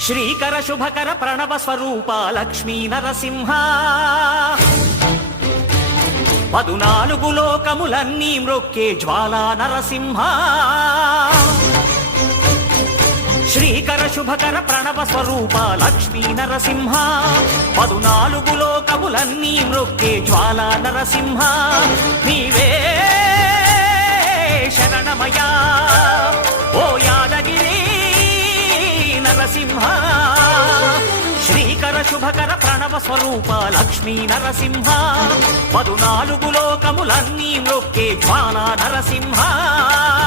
శ్రీకర శుభకర ప్రణవ స్వరూప లక్ష్మీ నరసింహ 14 లోకములన్నీ మ్రొక్కే జ్వాలా నరసింహ శ్రీకర శుభకర ప్రణవ స్వరూప లక్ష్మీ నరసింహ 14 లోకములన్నీ మ్రొక్కే జ్వాలా నరసింహ నీవే శరణమయా ఓ యాదగిరి నరసింహ శ్రీకర శుభకర ప్రణవ స్వరూప లక్ష్మీ నరసింహ 14 లోకములన్నీ మ్రొక్కే జ్వాలా నరసింహ